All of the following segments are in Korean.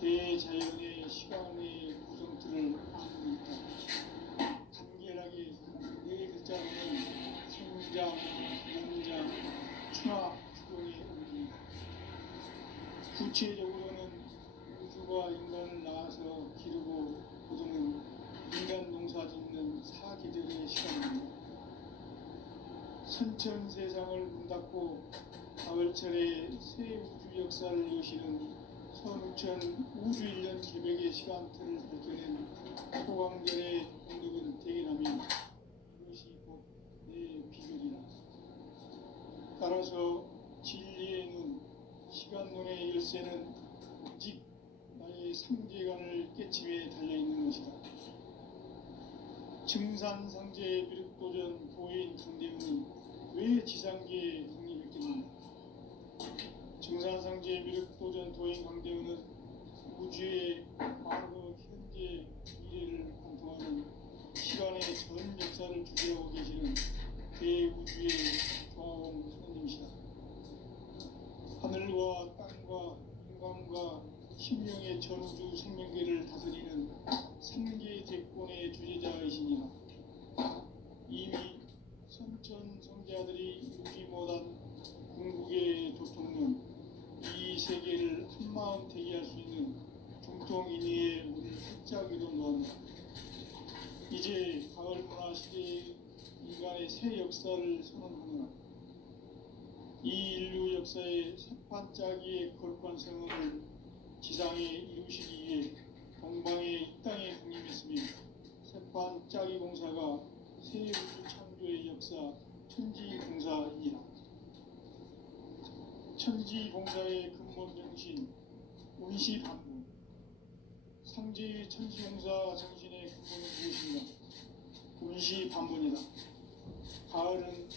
대자연의 시간의 구성틀을 안고 있다. 간결하게 네 글자로는 성장, 연장, 충화, 주동의 의미입니다. 구체적으로는 우주가 인간을 낳아서 기르고 거두는 인간 농사 짓는 사기들의 시간입니다. 선천 세상을 문 닫고 가을철에 새 우주 역사를 여시는 선우천 우주일년 개백의 시간틀을 밝혀낸 소강전의 공덕은 대견하며 이것이 곧 내 비결이라. 따라서 진리의 눈, 시간론의 열쇠는 오직 나의 상제관을 깨침에 달려있는 것이다. 증산상제 미륵도전 도인 강대우는 왜 지상계에 독립했겠는가? 증산상제 미륵도전 도인 강대우는 우주의 과거, 현재, 미래를 관통하는 시간의 전 역사를 주재하고 계시는 대우주의 조화공 선생님이시다. 하늘과 땅과 인간과 심령의 전우주 생명계를 다스리는 삼계 대권의 주제자이시니라. 이미 선천 성자들이 이루지 못한 궁극의 도통론, 이 세계를 한마음 되게 할 수 있는 중통인의의 문을 활짝 열어놓았다. 이제 가을 문화 시대의 인간의 새 역사를 선언하노라. 이 인류 역사의 새판짜기의 거룩한 성원을 지상에 이루시기 위해 동방의 이 땅에 강림했으며 새판짜기 공사가 새 우주 창조의 역사 천지공사이니라. 천지공사의 근본 정신 운시반분. 상제의 천지공사 정신의 근본은 무엇인가? 운시반분이다. 가을은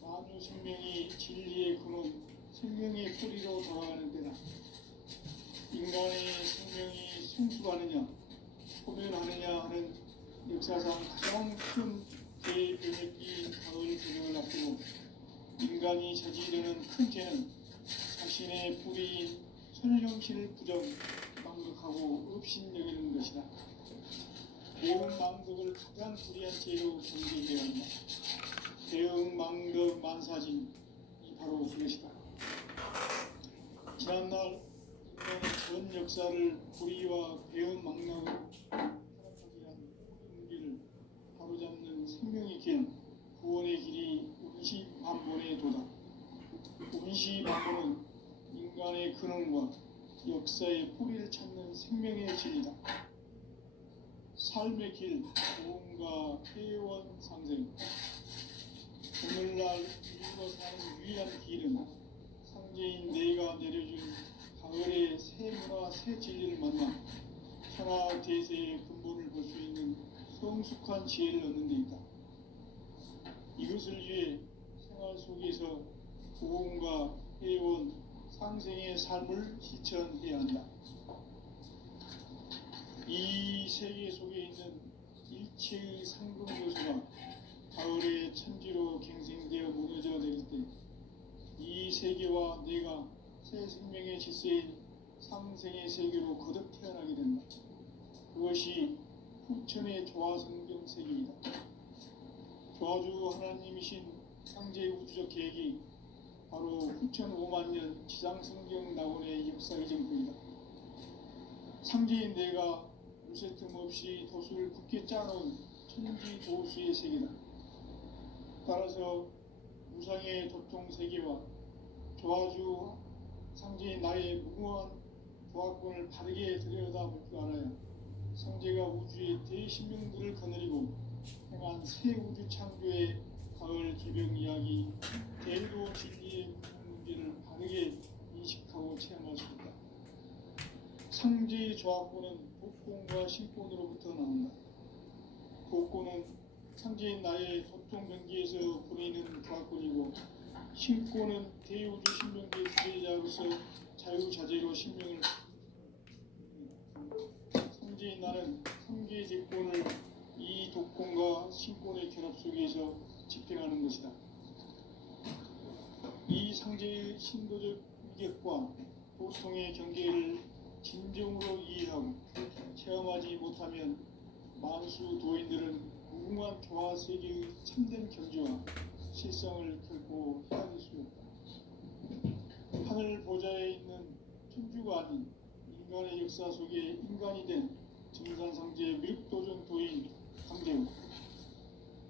만유 생명이 진리의 근원, 생명의 뿌리로 돌아가는 때다. 인간의 생명이 성숙하느냐, 소멸하느냐 하는 역사상 가장 큰 대변혁기 가을 배경을 앞두고 인간이 저지르는 큰 죄는 자신의 뿌리인 천령신을 부정, 망극하고 업신여기는 것이다. 모든 망극을 가장 불의한 죄로 정죄해야 한다. 대응 망극 만사진, 이 바로 그것이다. 지난날 인간의 전 역사를 불의와 배은 망락으로 타락하게 한 인기를 바로잡는 생명의 길, 구원의 길이 운시반본의 도다. 운시반본은 인간의 근원과 역사의 뿌리를 찾는 생명의 진리다. 삶의 길, 도움과 회원 상생. 오늘날 인류가 사는 유일한 길은 상제인 내가 내려준 가을의 새 문화, 새 진리를 만나 천하 대세의 근본을 볼 수 있는 성숙한 지혜를 얻는 데 있다. 이것을 위해 생활 속에서 도움과 회원, 상생의 삶을 실천해야 한다. 이 세계 속에 있는 일체의 상금 요소가 가을의 천지로 갱생되어 무너져 내릴 때 이 세계와 내가 새 생명의 질서인 상생의 세계로 거듭 태어나게 된다. 그것이 후천의 조화성경 세계이다. 조화주 하나님이신 상제의 우주적 계획이 바로 후천 5만년 지상성경 낙원의 역사의 전부이다. 상제인 내가 물새 틈 없이 도수를 굳게 짜놓은 천지 도수의 세계다. 따라서 무상의 도통 세계와 조화주 상제인 나의 무모한 조화권을 바르게 들여다볼 줄 알아야 상제가 우주의 대신명들을 거느리고 행한 새 우주 창조의 가을 개병 이야기, 대도 진리의 문제를 바르게 인식하고 체험할 수 있다. 상제의 조화권은 복권과 신권으로부터 나온다. 복권은 상제인 나의 도통 경계에서 보내는 조화권이고, 신권은 대우주 신명계 주제자로서 자유자재로 신명을 상제인 나는 상계 제권을 이 독권과 신권의 결합 속에서 집행하는 것이다. 이 상제의 신도적 위격과 보통의 경계를 진정으로 이해하고 체험하지 못하면 만수 도인들은 무궁한 조화 세계의 참된 경지와 실성을 결코 헤아릴 수 없다. 하늘 보좌에 있는 천주가 아닌 인간의 역사 속에 인간이 된 증산상제 미륵도전 도인 강대우,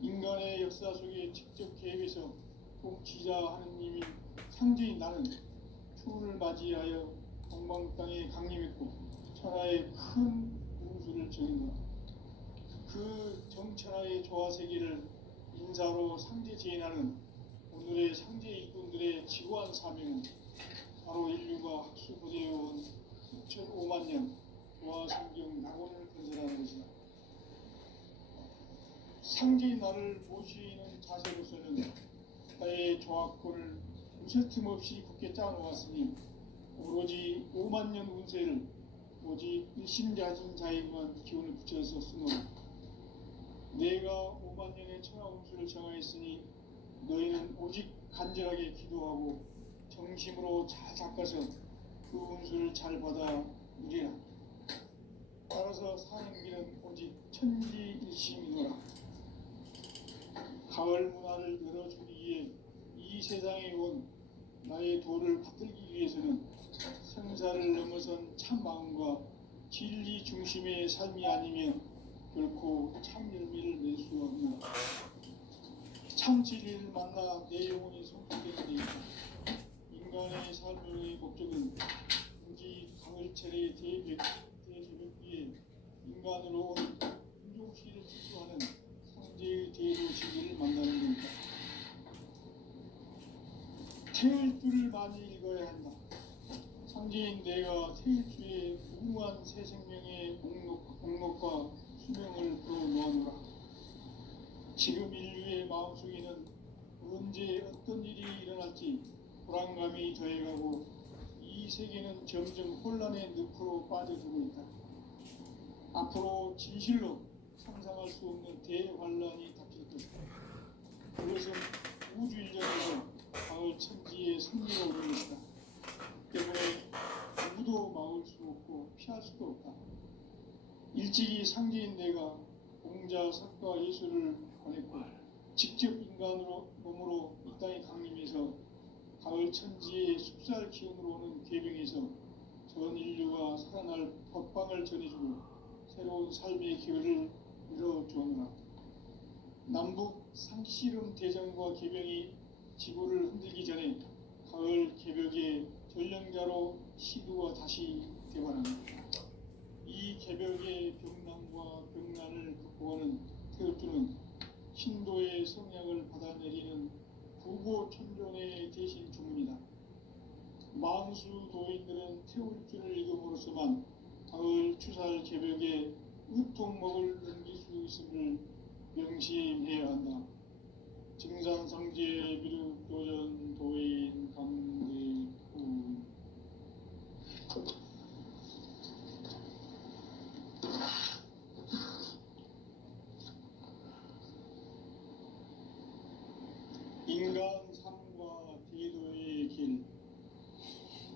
인간의 역사 속에 직접 개입해서 통치자 하느님인 상제인 나는 추운을 맞이하여 동방 땅에 강림했고 천하의 큰 우수를 정했노라. 그 정천하의 조화 세계를 인사로 상제 제인하는 오늘의 상제 일꾼들의 지고한 사명은 바로 인류가 학수고대해온 6,5만 년 조화 성경 낙원을 건설하는 것이다. 상제인 나를 모시는 자세로서는 나의 조화권을 무쇠틈 없이 굳게 짜놓았으니 오로지 5만 년 운세를 오직 일심자진 자에게만 기운을 붙여서 쓰노라. 내가 5만 년의 천하 운수를 정하였으니 너희는 오직 간절하게 기도하고 정심으로 잘 닦아서 그 운수를 잘 받아 누리라. 따라서 사는 길은 오직 천지일심이노라. 가을 문화를 열어주기 위해 이 세상에 온 나의 도를 받들기 위해서는 생사를 넘어선 참 마음과 진리 중심의 삶이 아니면 결코 참 열매를 낼 수 없는 참 진리를 만나 내 영혼이 성취되는 데 있다. 인간의 삶의 목적은 오직 가을철의 대제벽 위에 인간으로 온 인종시를 추구하는 상제의 대도 진리를 만나는 것이다. 태일주를 많이 읽어야 한다. 상제인 내가 태일주의 무궁한 새 생명의 목록과 수명을 풀어놓아노라. 지금 인류의 마음속에는 언제 어떤 일이 일어날지 불안감이 더해가고 이 세계는 점점 혼란의 늪으로 빠져들고 있다. 앞으로 진실로 상상할 수 없는 대환란이 닥칠 것이다. 그것은 우주 일전에서 가을 천지의 승리로 오는 것이다. 때문에 누구도 막을 수 없고 피할 수도 없다. 일찍이 상제인 내가 공자, 석가, 예수를 보냈고 직접 인간으로 몸으로 이 땅에 강림해서 가을 천지의 숲살 기운으로 오는 계병에서 전 인류가 살아날 법방을 전해주고 새로운 삶의 기회를 열어주었노라. 남북 상씨름 대전과 계병이 지구를 흔들기 전에 가을 개벽의 전령자로 시두가 다시 개발합니다. 이 개벽의 병난과 병난을 극복하는 태울주는 신도의 성향을 받아내리는 부고천존의 대신 주문이다. 만수 도인들은 태울주를 읽음으로써만 가을 추살 개벽에 으통목을 넘길 수 있음을 명심해야 한다. 증산상제 미륵도전 도인 강대우. 인간 삶과 대도의 길.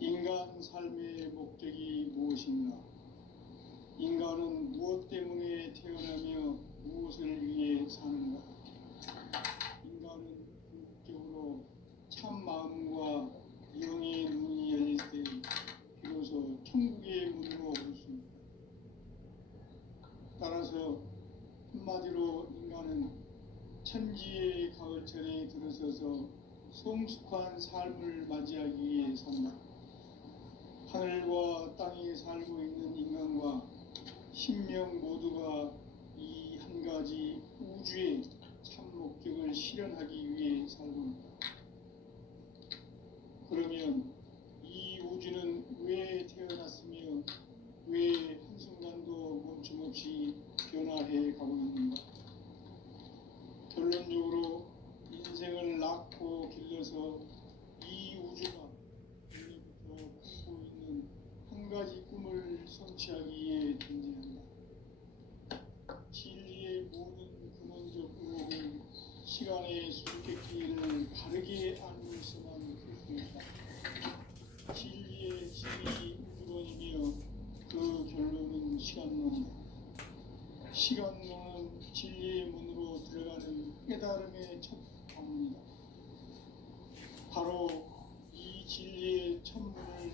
인간 삶의 목적이 무엇인가? 인간은 무엇 때문에 태어나며 무엇을 위해 사는가? 인간은 궁극적으로 참 마음과 영의 눈이 열릴 때 비로소 천국의 문으로 올 수 있다. 따라서 한마디로 인간은 천지의 가을철에 들어서서 성숙한 삶을 맞이하기 위해 산다. 하늘과 땅에 살고 있는 인간과 신명 모두가 이 한 가지 우주의 참 목적을 실현하기 위해 살고 있다. 그러면 이 우주는 왜 태어났으며 왜 한순간도 멈춤없이 변화해 가고 있는가? 결론적으로 인생을 낳고 길러서 이 우주가 원래부터 갖고 있는 한 가지 꿈을 성취하기 위해 존재한다. 진리의 모든 근원적 의혹은 시간의 수수께끼를 바르게 알고 있어만 할 수 있다. 진리의 핵심이 우주론이며 시간론이다. 시간론은 진리의 문으로 들어가는 깨달음의 첫 방문이다. 바로 이 진리의 첫 문을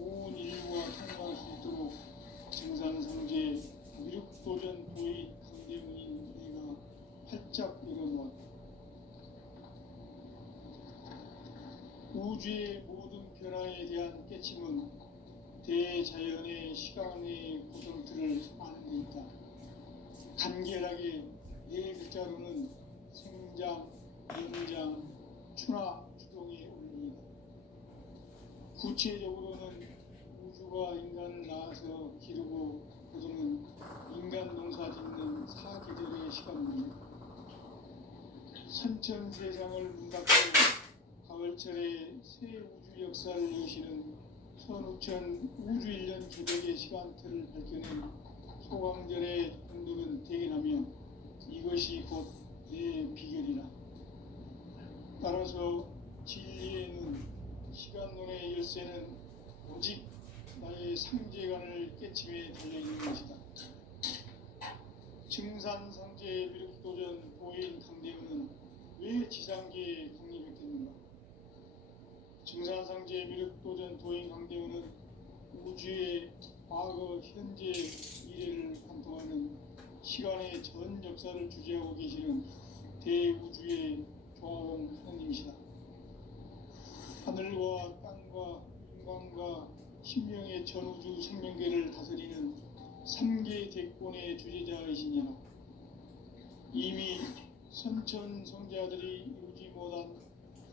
온 인류가 통과할 수 있도록 증산성제 미륵도전 도의 강대문인 내가 활짝 열어놓았다. 우주의 모든 변화에 대한 깨침은 대자연의 시간의 구성틀을 아는 데 있다. 간결하게 네 글자로는 생장, 연장, 추나 추동의 원리이다. 구체적으로는 우주가 인간을 낳아서 기르고 거두는 인간 농사 짓는 사계절의 시간입니다. 선천세상을 문닫고 가을철에 새 우주 역사를 여시는 선우천 우주일년 개벽의 시간틀을 밝혀낸 소강절의 동들은 대견하며 이것이 곧 내 비결이라. 따라서 진리에는 시간론의 열쇠는 오직 나의 상제관을 깨침에 달려있는 것이다. 증산상제 미륵도전 도인 강대문은 왜 지상계에 강림했겠는가? 증산상제 미륵도전 도인 강대문은 우주의 과거, 현재, 미래를 관통하는 시간의 전 역사를 주재하고 계시는 대우주의 조화원 하나님이시다. 하늘과 땅과 인간과 신명의 전우주 생명계를 다스리는 3개 대권의 주제자이시니라. 이미 선천성자들이 이루지 못한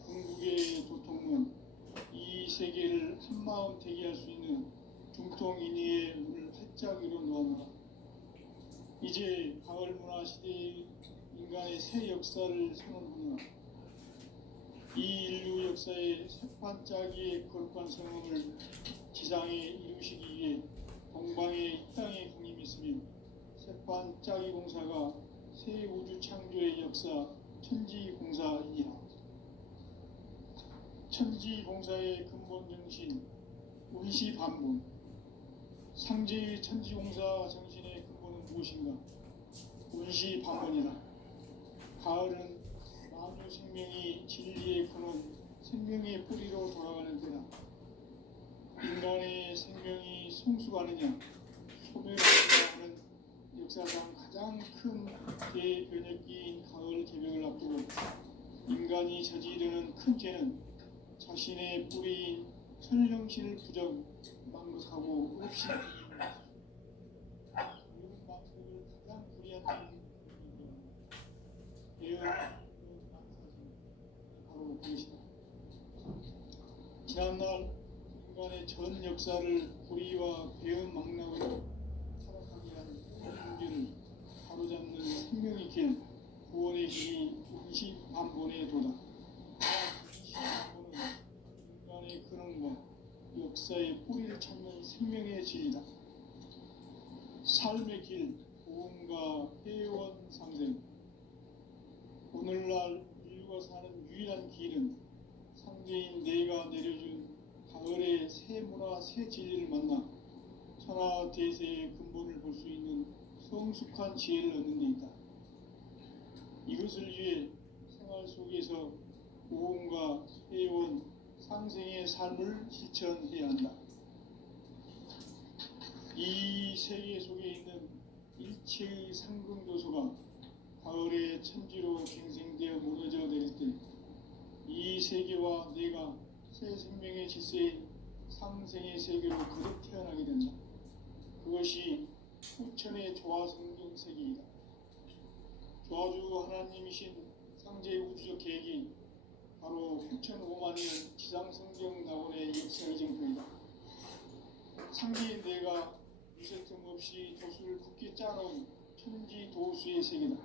궁극의 도통문, 이 세계를 한마음 대기할 수 있는 중통인의의 문을 활짝 열어놓았노라. 이제 가을 문화 시대의 인간의 새 역사를 선언하노라. 이 인류 역사의 새반짝이의 거룩한 성음을 지상에 이루시기 위해 동방의 이 땅에 강림했으며 새반짝이 공사가 새 우주 창조의 역사 천지공사이니라. 천지공사의 근본 정신 운시반분. 상제의 천지공사 정신의 근본은 무엇인가? 운시반분이라. 가을은 만유 생명이 진리의 근원, 생명의 뿌리로 돌아가는 때다. 인간의 생명이 성숙하느냐, 소멸하느냐 하는 역사상 가장 큰 대변혁기인 가을 개벽을 앞두고 인간이 저지르는 큰 죄는 자신의 뿌리인 천령신을 부정, 망각하고 없이 이런 망각을 가장 불이한 대응 바로 그것이다. 지난날 인간의 전 역사를 불의와 배은 망락으로 타락하게 한 문제를 바로잡는 생명의 길, 구원의 길이 운시반본의 도다. 운시반본은 인간의 근원과 역사의 뿌리를 찾는 생명의 진리다. 삶의 길, 보험과 회원 상생. 오늘날 인류가 사는 유일한 길은 상제인 내가 내려준 가을의 새 문화, 새 진리를 만나 천하 대세의 근본을 볼 수 있는 성숙한 지혜를 얻는 데 있다. 이것을 위해 생활 속에서 보험과 회원, 상생의 삶을 실천해야 한다. 이 세계 속에 있는 일체의 상근교소가 가을의 천지로 갱생되어 무너져 내릴 때 이 세계와 내가 새 생명의 질서인 상생의 세계로 거듭 태어나게 된다. 그것이 후천의 조화성경 세계이다. 조화주 하나님이신 상제의 우주적 계획이 바로 후천 5만 년 지상성경 낙원의 역사의 정표이다. 상제인 내가 미세틈 없이 도수를 굳게 짜놓은 천지 도수의 세계다.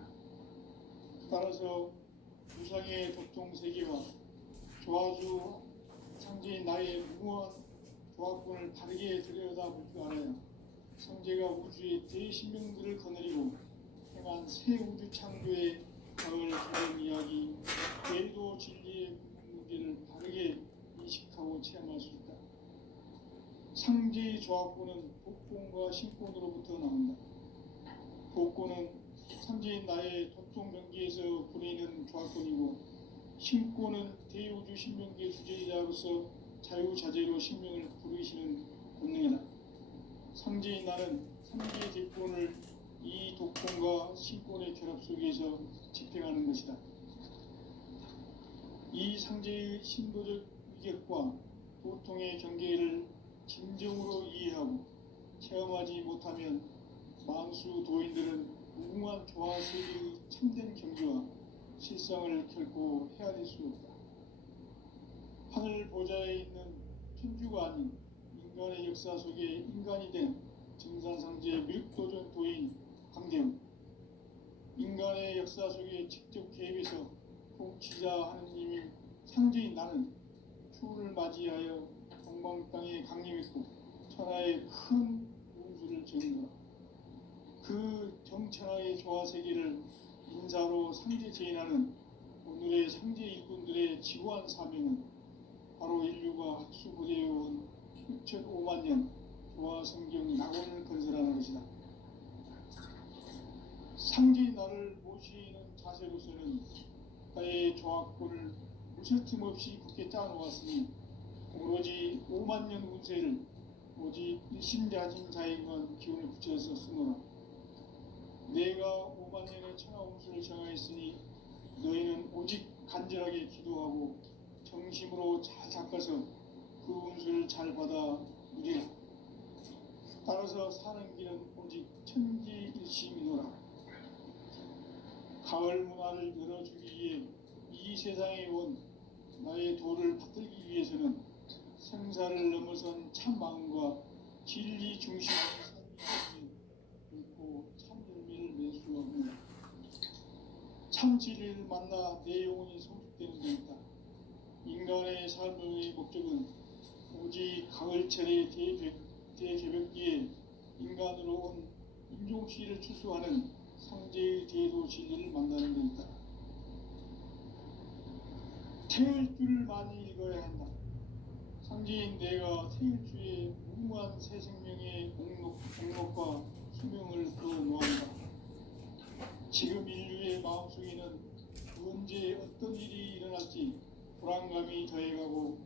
따라서 무상의 도통세계와 조화주 상제인 나의 무모한 조합권을 바르게 들여다볼 줄 알아야 상제가 우주의 대신명들을 거느리고 행한 새 우주 창조의 가을 개변 이야기, 궤도 진리의 문제를 바르게 인식하고 체험할 수 있다. 상제의 조합구는 복권과 신권으로부터 나온다. 복권은 상제인 나의 도통 경기에서 부리는 조합권이고, 신권은 대우주 신명기의 주제자로서 자유자재로 신명을 부르시는 권능이다. 상제인 나는 상제의 대권을 이 독권과 신권의 결합 속에서 집행하는 것이다. 이 상제의 신도적 위격과 도통의 경계를 진정으로 이해하고 체험하지 못하면 만수 도인들은 무궁한 조화 세계의 참된 경지와 실상을 결코 헤아릴 수 없다. 하늘 보좌에 있는 천주가 아닌 인간의 역사 속에 인간이 된 증산상제 밀도전 도인 강대우, 인간의 역사 속에 직접 개입해서 통치자 하느님이 상제인 나는 추후를 맞이하여 동방 땅에 강림했고 천하의 큰 운수를 지은 거라. 그 정천하의 조화 세계를 인사로 상제 제인하는 오늘의 상제 일꾼들의 지구한 사명은 바로 인류가 학수고대해온 6,5만 년 조화 성경 낙원을 건설하는 것이다. 상제인 나를 모시는 자세로서는 나의 조합권을 무쇠틈 없이 굳게 짜놓았으니 오로지 5만 년 운세를 오직 일심자진 자에게만 기운을 붙여서 쓰노라. 내가 5만 년의 천하 운수를 정하였으니 너희는 오직 간절하게 기도하고 정심으로 잘 닦아서 그 운수를 잘 받아 누리라. 따라서 사는 길은 오직 천지일심이노라. 가을 문화를 열어주기 위해 이 세상에 온 나의 도를 받들기 위해서는 생사를 넘어선 참 마음과 진리 중심의 삶이 결코 참 열매를 맺을 수 없느냐. 참 진리를 만나 내 영혼이 성숙되는 데 있다. 인간의 삶의 목적은 오직 가을철의 대개벽기에 인간으로 온 인종씨를 추수하는 상제의 대도 진리를 만나는 데 있다. 태을 줄을 많이 읽어야 한다. 상제인 내가 태일주의 무궁한 새 생명의 공록과 수명을 풀어놓았다. 지금 인류의 마음속에는 언제 어떤 일이 일어날지 불안감이 더해가고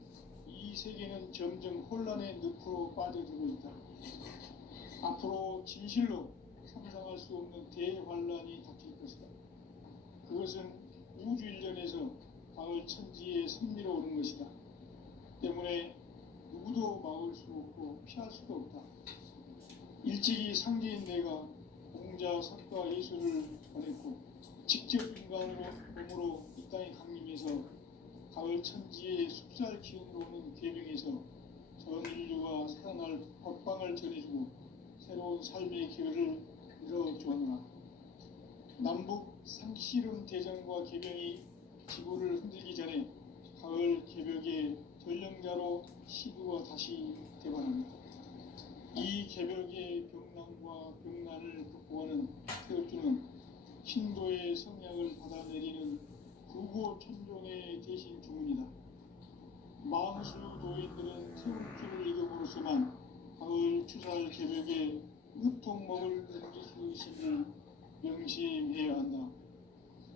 이 세계는 점점 혼란의 늪으로 빠져들고 있다. 앞으로 진실로 상상할 수 없는 대환란이 닥칠 것이다. 그것은 우주 일전에서 가을 천지에 선미로 오는 것이다. 때문에 누구도 막을 수 없고 피할 수도 없다. 일찍이 상제인 내가 공자, 석가, 예술을 보냈고 직접 인간으로 몸으로 이 땅에 강림해서 가을 천지의 숲살 기운으로 오는 계명에서 전 인류가 살아날 법방을 전해주고 새로운 삶의 기회를 열어주었노라. 남북 상씨름 대전과 계명이 지구를 흔들기 전에 가을 개벽의 전령자로 시구가 다시 되반합니다. 이 개벽의 병난과 병난을 극복하는 태을주는 신도의 성약을 받아내리는 구고천존의 대신 주문이다. 망수 도인들은 태을주를 읽음으로써만 가을 추살 개벽에 으통먹을 넘길 수 있음을 명심해야 한다.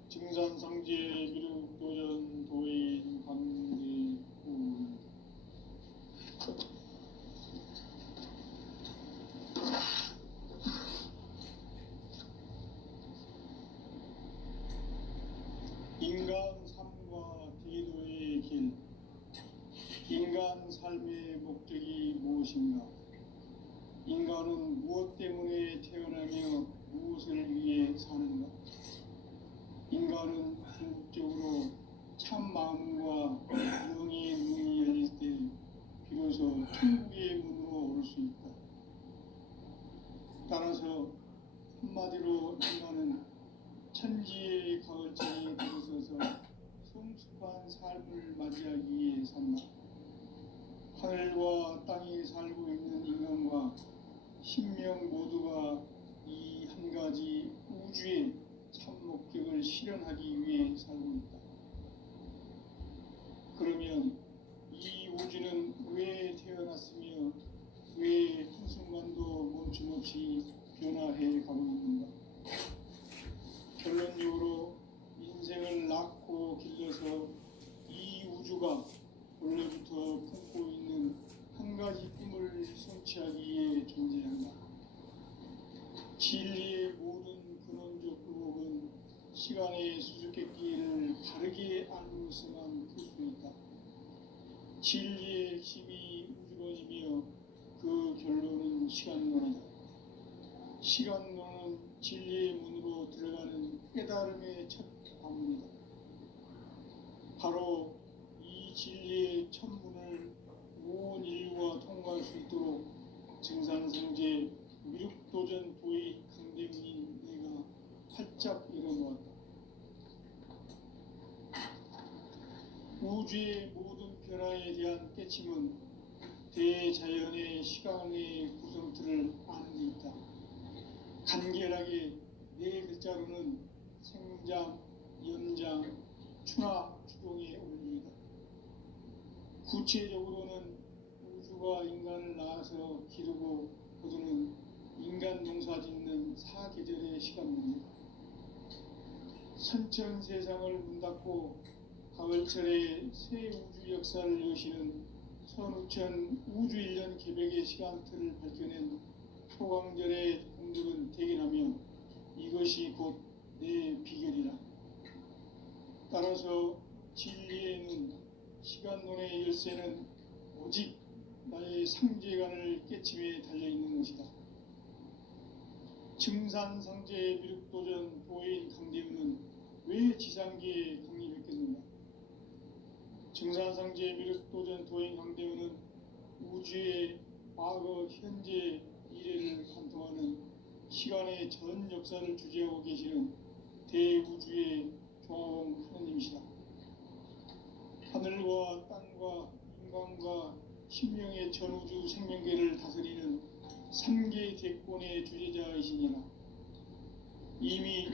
증산상제 미륵도전 도인 강대우. 인간 삶과 대도의 길. 인간 삶의 목적이 무엇인가? 인간은 무엇 때문에 태어나며 무엇을 위해 사는가? 인간은 궁극적으로 참 마음과 영의 문이 열릴 때 비로소 천국의 문으로 올 수 있다. 따라서 한마디로 인간은 천지의 가을장에 들어서서 성숙한 삶을 맞이하기 위해 산다. 하늘과 땅에 살고 있는 인간과 신명 모두가 이 한 가지 우주의 참 목적을 실현하기 위해 살고 있다. 그러면 이 우주는 왜 태어났으며 왜 한순간도 멈춤없이 변화해 가고 있는가? 결론적으로 인생을 낳고 길러서 이 우주가 원래부터 품고 있는 한 가지 꿈을 성취하기에 존재한다. 진리의 모든 근원적 의혹은 시간의 수수께끼를 바르게 알고서만 풀 수 있다. 진리의 핵심이 우주론이며 그 결론은 시간론이다. 시간론은 진리의 문으로 들어가는 깨달음의 첫 관문이다. 바로 이 진리의 첫 문을 온 인류가 통과할 수 있도록 증산성제 미륵도전 도의 강대문인 내가 활짝 열어놓았다. 우주의 모든 변화에 대한 깨침은 대자연의 시간의 구성틀을 아는 데 있다. 간결하게 네 글자로는 생장, 연장, 추나 추동의 원리이다. 구체적으로는 우주가 인간을 낳아서 기르고 거두는 인간 농사 짓는 사계절의 시간문이다. 선천 세상을 문 닫고 가을철에 새 우주 역사를 여시는 선우천 우주 1년 개백의 시간틀을 밝혀낸 소강절의 공덕은 대견하며 이것이 곧 내 비결이라. 따라서 진리의 눈, 시간론의 열쇠는 오직 나의 상제관을 깨침에 달려있는 것이다. 증산상제의 미륵도전 도인 강대우는 왜 지상계에 강림했겠는가? 증산상제의 미륵도전 도인 강대우는 우주의 과거, 현재, 미래를 관통하는 시간의 전 역사를 주재하고 계시는 대우주의 조화범 하느님이시다. 하늘과 땅과 인간과 신명의 전우주 생명계를 다스리는 3개 대권의 주제자이시니라. 이미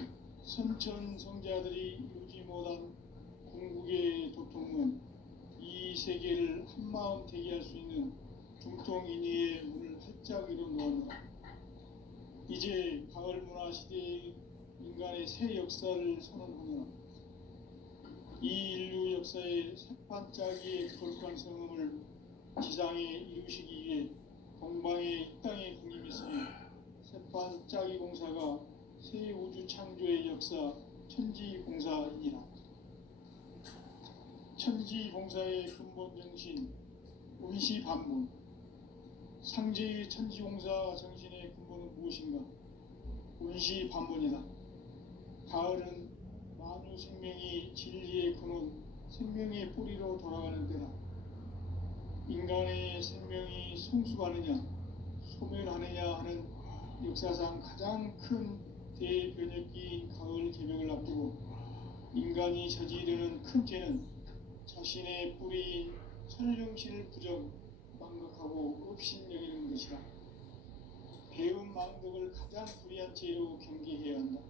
선천성자들이 이루지 못한 궁극의 도통은 이 세계를 한마음 대기할 수 있는 중통인의의 문을 활짝 열어놓았노라. 이제 가을 문화 시대의 인간의 새 역사를 선언하노라. 이 인류 역사의 새반짝이의 거룩한 성음을 지상에 이루시기 위해 동방의 이 땅에 군림했으며 새반짝이 공사가 새 우주 창조의 역사 천지봉사이니라. 천지봉사의 근본 정신 운시반문. 상제의 천지봉사 정신의 근본은 무엇인가? 운시반문이다. 가을은 만유 생명이 진리의 근원, 생명의 뿌리로 돌아가는 때다. 인간의 생명이 성숙하느냐, 소멸하느냐 하는 역사상 가장 큰 대변혁기인 가을 개명을 앞두고 인간이 저지르는 큰 죄는 자신의 뿌리인 설령신을 부정, 망각하고 업신여기는 것이다. 배은망덕을 가장 불의한 죄로 경계해야 한다.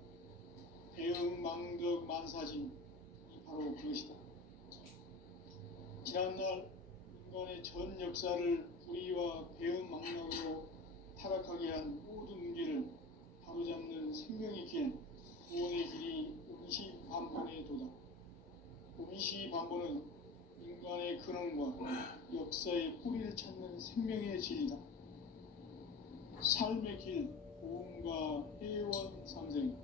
배은망덕 만사진이 바로 그것이다. 지난날 인간의 전 역사를 불의와 배은망덕으로 타락하게 한 모든 문제를 바로잡는 생명의 길, 구원의 길이 운시반본의 도다. 운시반본은 인간의 근원과 역사의 뿌리를 찾는 생명의 진리다. 삶의 길, 고음과 회원 삼생.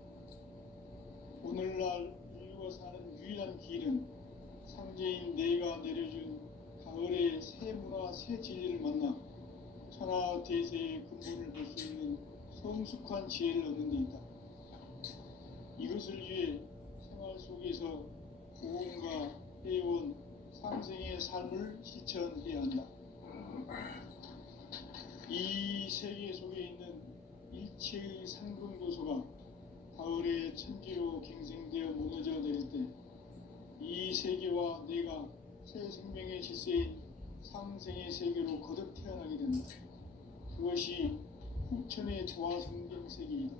오늘날 인류가 사는 유일한 길은 상제인 내가 내려준 가을의 새 문화, 새 진리를 만나 천하 대세의 근본을 볼 수 있는 성숙한 지혜를 얻는 데 있다. 이것을 위해 생활 속에서 고음과 회원, 상생의 삶을 실천해야 한다. 이 세계 속에 있는 일체의 상등 요소가 가을의 천지로 갱생되어 무너져 내릴 때 이 세계와 내가 새 생명의 질서인 상생의 세계로 거듭 태어나게 된다. 그것이 후천의 조화성경 세계이다.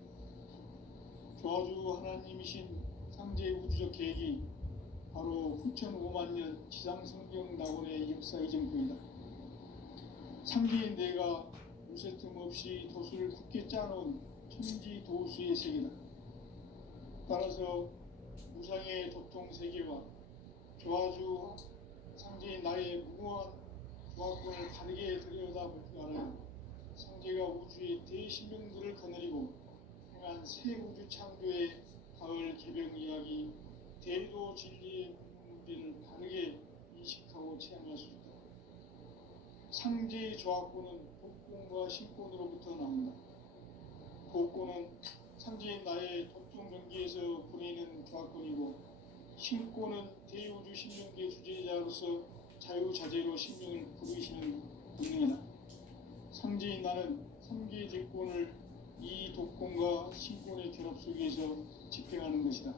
조화주 하나님이신 상제의 우주적 계획이 바로 후천 5만 년 지상성경 낙원의 역사 이전부이다. 상제인 내가 무새 틈 없이 도수를 굳게 짜놓은 천지 도수의 세계다. 따라서 무상의 도통 세계와 조화주 상제인 나의 무궁한 조합권을 바르게 들여다볼 줄 알아요. 상제가 우주의 대신명들을 거느리고 행한 새 우주 창조의 가을 개병 이야기, 대도 진리의 문제를 바르게 인식하고 체험할 수 있다. 상제의 조합권은 복권과 신권으로부터 나온다. 복권은 상제인 나의 도통 경계에서 부리는 조합권이고, 신권은 대우주 신명계 주제자로서 자유자재로 신명을 부르시는 본능이다. 상제인 나는 3개의 대권을 이 독권과 신권의 결합 속에서 집행하는 것이다.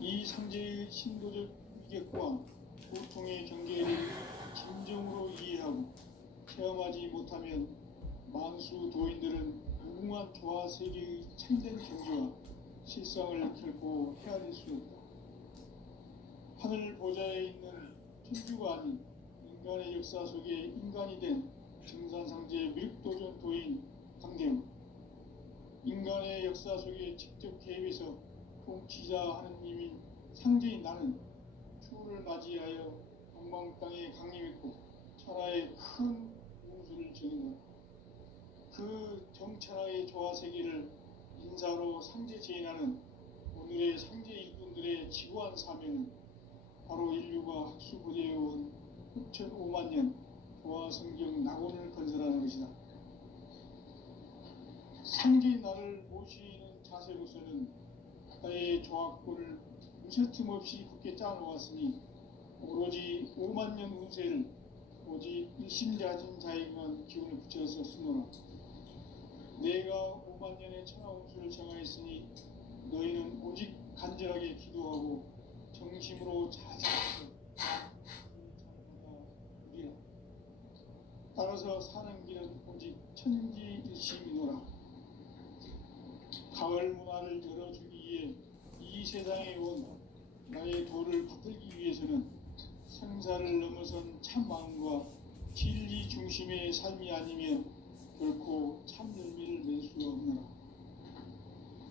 이 상제의 신도적 위격과 고통의 경계를 진정으로 이해하고 체험하지 못하면 만수 도인들은 무궁한 조화 세계의 참된 경지와 실상을 결코 헤아릴 수 없다. 하늘 보좌에 있는 천주가 아닌 인간의 역사 속에 인간이 된 증산상제 밀도전 도인 강대우, 인간의 역사 속에 직접 개입해서 통치자 하느님인 상제인 나는 추후를 맞이하여 동방 땅에 강림했고 천하의 큰 우수를 정인다. 그 정천하의 조화 세계를 인사로 상제 제인하는 오늘의 상제 일꾼들의 지구한 사명은 바로 인류가 학수부대해온 6,500만 년 조화 성경 낙원을 건설하는 것이다. 상제인 나를 모시는 자세로서는 나의 조합권을 무쇠틈 없이 굳게 짜놓았으니 오로지 5만 년 운세를 오직 일심자진 자에게만 기운을 붙여서 쓰노라. 내가 5만 년의 천하 운수를 정하였으니 너희는 오직 간절하게 기도하고 정심으로 자제해서 우리라. 따라서 사는 길은 오직 천지일심이노라. 가을 문화를 열어주기 위해 이 세상에 온 나의 도를 붙들기 위해서는 생사를 넘어선 참 마음과 진리 중심의 삶이 아니면 결코 참 열매를 낼 수 없노라.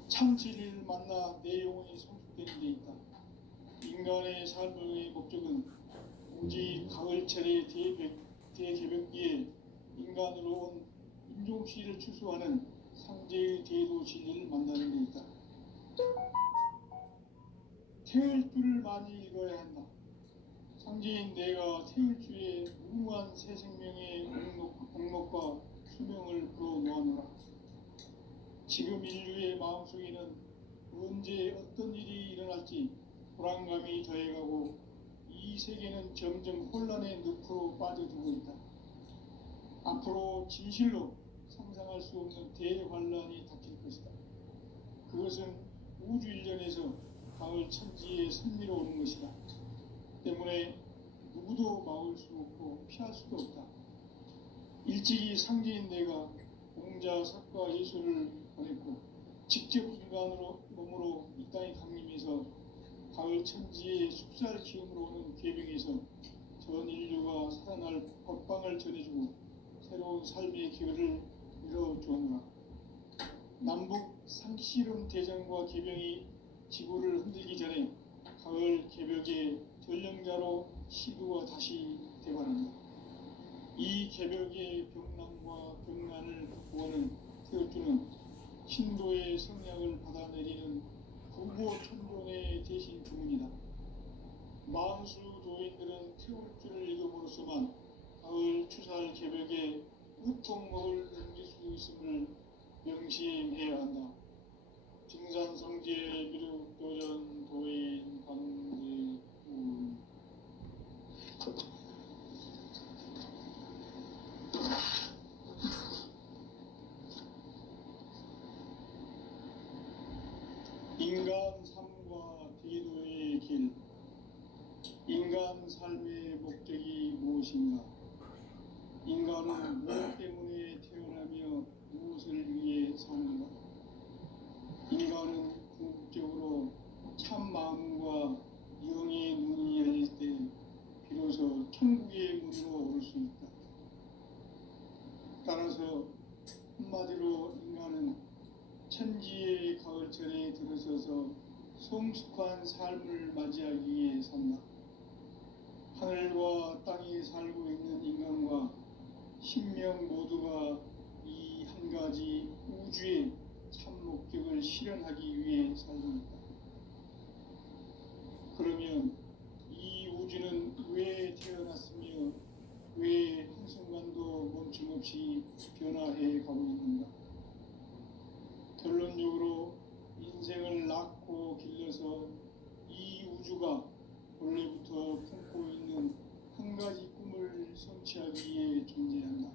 참 진리를 만나 내 영혼이 성숙되는 데 있다. 인간의 삶의 목적은 오직 가을철의 대개벽기에 인간으로 온 인종시를 추수하는 상제의 대도 진리를 만나는 데 있다. 태을 줄을 많이 읽어야 한다. 상제인 내가 태을 주에 무궁한 새 생명의 공목과 수명을 불어놓아노라. 지금 인류의 마음속에는 언제 어떤 일이 일어날지 불안감이 더해가고 이 세계는 점점 혼란의 늪으로 빠져들고 있다. 앞으로 진실로 상상할 수 없는 대환란이 닥칠 것이다. 그것은 우주 일련에서 가을 천지에 선미로 오는 것이다. 때문에 누구도 막을 수 없고 피할 수도 없다. 일찍이 상제인 내가 공자, 석과 예술을 보냈고 직접 인간으로 몸으로 이 땅에 강림해서 가을 천지의 숲살 기음으로 오는 괴병에서 전 인류가 살아날 법방을 전해주고 새로운 삶의 기회를 열어주었노라. 남북 상씨름 대전과 개병이 지구를 흔들기 전에 가을 개벽의 전령자로 시두가 다시 되관한다. 이 개벽의 병난과 병난을 극복하는 태어주는 신도의 성량을 받아내리는 부모 천종의 대신 주문이다. 만수 도인들은 태울주를 읽음으로써만 가을 추살 개벽에 우통목을 넘길 수 있음을 명심해야 한다. 증산성제 미륵도전 도인 강대우. 인간 삶과 대도의 길. 인간 삶의 목적이 무엇인가? 인간은 무엇 때문에 태어나며 무엇을 위해 사는가? 인간은 궁극적으로 참 마음과 영의 문이 열릴 때 비로소 천국의 문으로 올 수 있다. 이래서 인간은 천지의 가을철에 들어서서 성숙한 삶을 맞이하기 위해 산다. 하늘과 땅에 살고 있는 인간과 신명 모두가 이 한 가지 우주의 참 목적을 실현하기 위해 살고 있다. 그러면 이 우주는 왜 태어났으며 왜 한순간도 멈춤없이 변화해 가고 있는가? 결론적으로 인생을 낳고 길러서 이 우주가 원래부터 품고 있는 한 가지 꿈을 성취하기 위해 존재한다.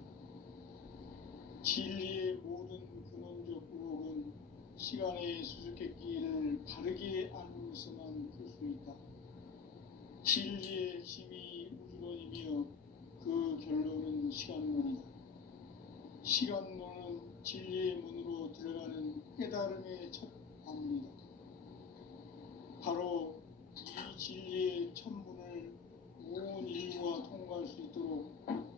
진리의 모든 근원적 의혹은 시간의 수수께끼를 바르게 알고서만 풀 수 있다. 진리의 핵심이 우주론이며 그 결론은 시간론이다. 시간론은 진리의 문으로 들어가는 깨달음의 첫 방문이다. 바로 이 진리의 첫 문을 온 인류가 통과할 수 있도록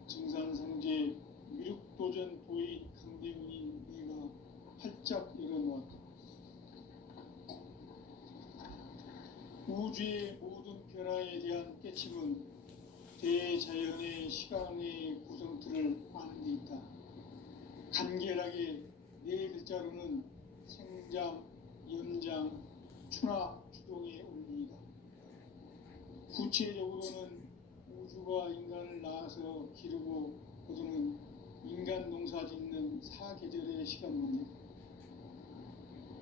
증산상제 미륵도전 도인 강대훈이 내가 활짝 열어놓았다. 우주의 모든 변화에 대한 깨침은 대자연의 시간의 구성틀을 아는 데 있다. 간결하게 네 글자로는 생장, 연장, 추나 추동의 원리이다. 구체적으로는 우주가 인간을 낳아서 기르고 거두는 인간 농사 짓는 사계절의 시간문이다.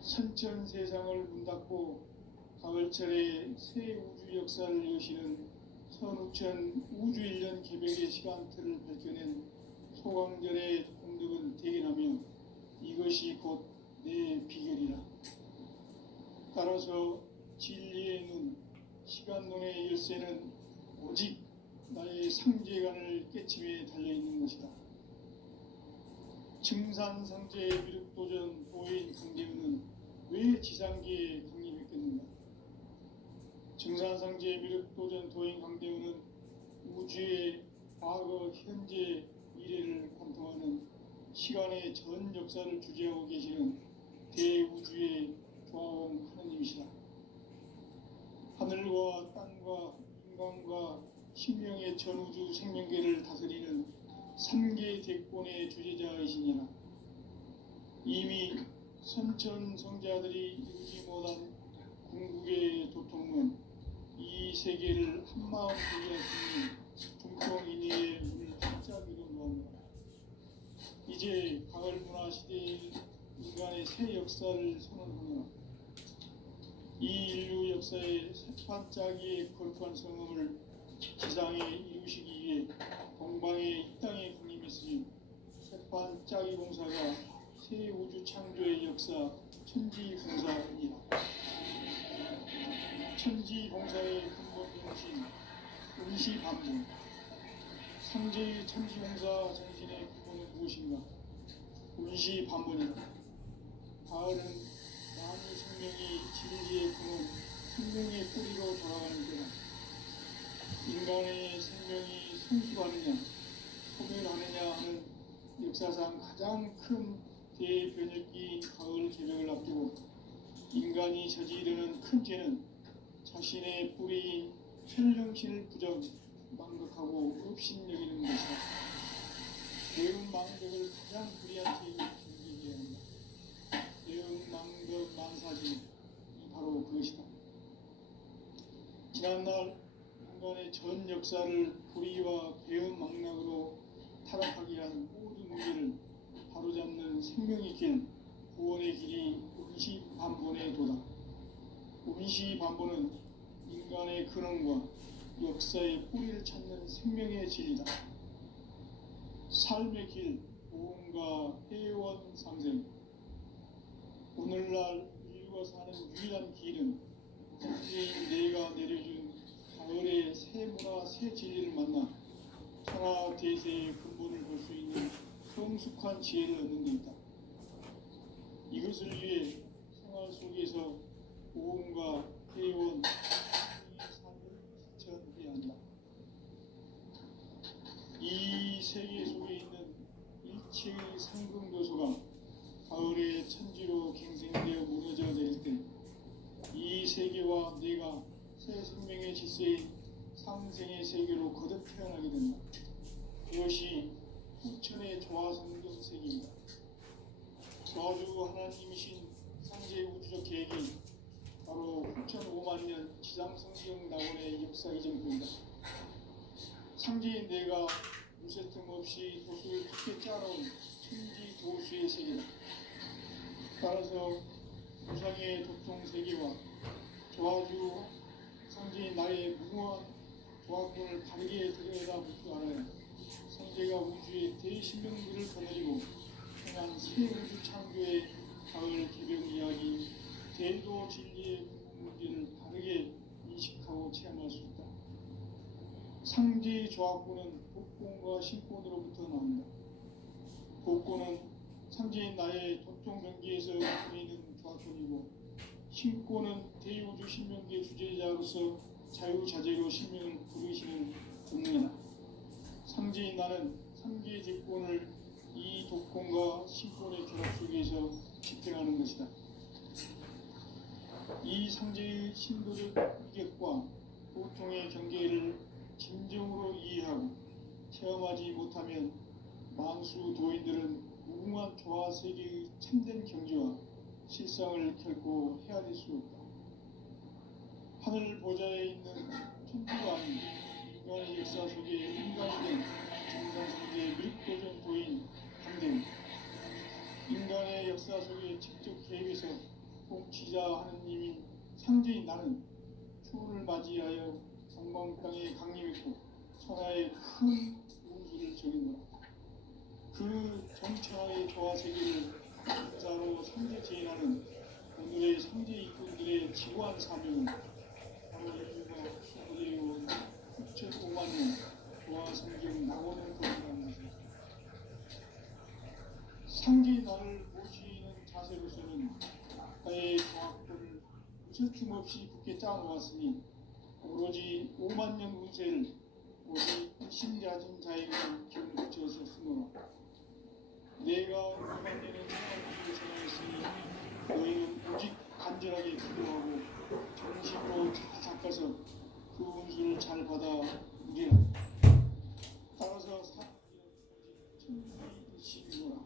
선천 세상을 문 닫고 가을철에 새 우주 역사를 여시는 선우천 우주 1년 개벽의 시간틀을 밝혀낸 소강절의 공덕은 대견하며 이것이 곧 내 비결이라. 따라서 진리의 눈, 시간론의 열쇠는 오직 나의 상제관을 깨침에 달려있는 것이다. 증산상제의 미륵도전 도인 강대훈은 왜 지상계에 강림했겠는가? 증산상제의 미륵도전 도인 강대훈은 우주의 과거, 현재, 미래를 관통하는 시간의 전 역사를 주재하고 계시는 대우주의 조화원 하느님이시다. 하늘과 땅과 인간과 신명의 전우주 생명계를 다스리는 3개 대권의 주제자이시니라. 이미 선천성자들이 이루지 못한 궁극의 도통은 이 세계를 한마음 이해하시니 중통인의의 문을 활짝 열어놓았노라. 이제 가을 문화 시대의 인간의 새 역사를 선언하노라. 이 인류 역사의 새반짝이의 거룩한 성음을 지상에 이루시기 위해 동방의 이 땅에 강림했으니 새반짝이 공사가 새 우주 창조의 역사 천지봉사이다. 천지봉사의 근본 정신 운시반문. 상제의 천지봉사 정신의 근본은 무엇인가? 운시반문이다. 가을은 만유 생명이 진리의 근원, 생명의 뿌리로 돌아가는 때다. 인간의 생명이 성숙하느냐, 소멸하느냐 하는 역사상 가장 큰 대변혁기인 가을 개벽을 앞두고 인간이 저지르는 큰 죄는 자신의 뿌리인 현령신을 부정, 망각하고 업신여기는 것이다. 대응망덕을 가장 불의한 죄로 정죄해야 한다. 대응망덕 만사지 바로 그것이다. 지난날 인간의 전 역사를 불의와 배은망락으로 타락하게 한 모든 문제를 바로잡는 생명의 길, 구원의 길이 운시반본의 도다. 운시반본은 인간의 근원과 역사의 뿌리를 찾는 생명의 진리다. 삶의 길, 보험과 회원 상생. 오늘날 인류가 사는 유일한 길은 현재인 내가 내려준 가을의 새 문화, 새 진리를 만나 천하 대세의 근본을 볼 수 있는 성숙한 지혜를 얻는 데 있다. 이것을 위해 생활 속에서 보험과 회원, 삶을 실천해야 한다. 이 세계 속에 있는 일체의 상승도서가 땅으로 갱생되어 무너져 내릴 때 이 세계와 내가 새 생명의 질서인 상생의 세계로 거듭 태어나게 된다. 이것이 후천의 조화성경 세계입니다. 저주 하나님이신 상제 우주적 계획이 바로 후천 5만 년 지상성경 낙원의 역사 이전입니다. 상제인 내가 무쇠 틈 없이 도수를 깊게 짜놓은 천지 도수의 세계다. 따라서 우상의 도통 세계와 조화주 상제인 나의 무모한 조합군을 바르게 들여다볼 줄 알아야 상제가 우주의 대신명들을 거느리고 행한 새 우주 창조의 가을 개벽 이야기 대도 진리의 문제를 바르게 인식하고 체험할 수 있다. 상제의 조합군은 복권과 신권으로부터 나온다. 복권은 상제인 나의 도통 경계에서 보이는 조합군이고 신권은 대우주 신명계 주제자로서 자유자재로 신명을 부르시는 본능이다. 상제인 나는 상계의 직권을 이 독권과 신권의 결합 속에서 집행하는 것이다. 이 상제의 신도적 위격과 보통의 경계를 진정으로 이해하고 체험하지 못하면 만수 도인들은 무궁한 조화 세계의 참된 경지와 실상을 결코 헤아릴 수 없다. 하늘 보좌에 있는 천주가 아닌 인간의 역사 속에 인간이 된 정상성계의 밀도전 도인 감등 인간의 역사 속에 직접 개입해서 통치자 하느님인 상제인 나는 추운을 맞이하여 정방 땅에 강림했고 천하의 큰 운수를 적인다. 그 정천하의 조화 세계를 인사로 상제 제인하는 오늘의 상제 이꾼들의 지구한 사명은 바로 인류가 수고되어온 6,500만 년 조화 성경 낙원을 거듭하는 것입니다. 상제의 나를 모시는 자세로서는 나의 조합권을 무슨 틈없이 굳게 짜놓았으니 오로지 5만 년 운세를 오직 신자진 자에게만 기운 붙여서 쓰노라. 내가 5만 년의 생활을 생활했으니 너희는 오직 간절하게 기도하고 정식으로 닦아서 그 운수를 잘 받아 누리라. 따라서 사람들은 오직 천지이시노라.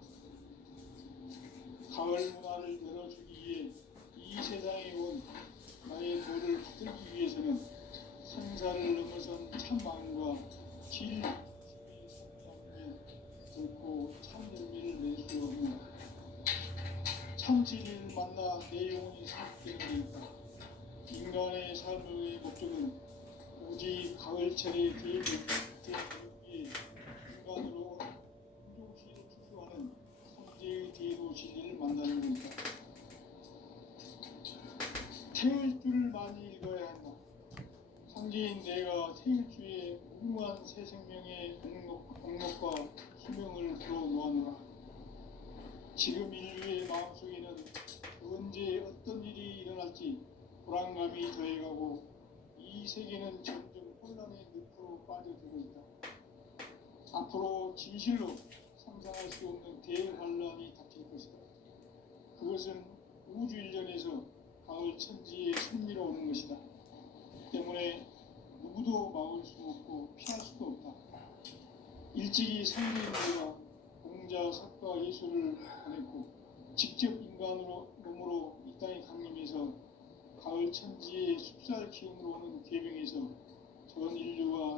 가을 문화를 열어주기 위해 이 세상에 온 나의 도를 받들기 위해서는 생사를 넘어선 참 마음과 진리의 성장에 결코 참 열매를 낼 수 없는 참 진리를 만나 내 영혼이 살게 되었다. 인간의 삶의 목적은 오직 가을철의 대교육의 인간으로 운동시를 추구하는 성제의 대도 진리를 만나는 것이다. 태일주를 많이 읽어야 한다. 상제인 내가 태일주의 무궁한 새 생명의 공목과 수명을 불어놓아노라. 지금 인류의 마음속에는 언제 어떤 일이 일어날지 불안감이 더해가고 이 세계는 점점 혼란의 늪으로 빠져들고 있다. 앞으로 진실로 상상할 수 없는 대환란이 닥칠 것이다. 그것은 우주 일전에서 가을 천지의 승리로 오는 것이다. 때문에 누구도 막을 수 없고 피할 수도 없다. 일찍이 상제인과 공자, 석가, 예수를 보냈고 직접 인간으로 몸으로 이 땅에 강림해서 가을 천지의 숲살 기운으로 오는 계명에서 전 인류와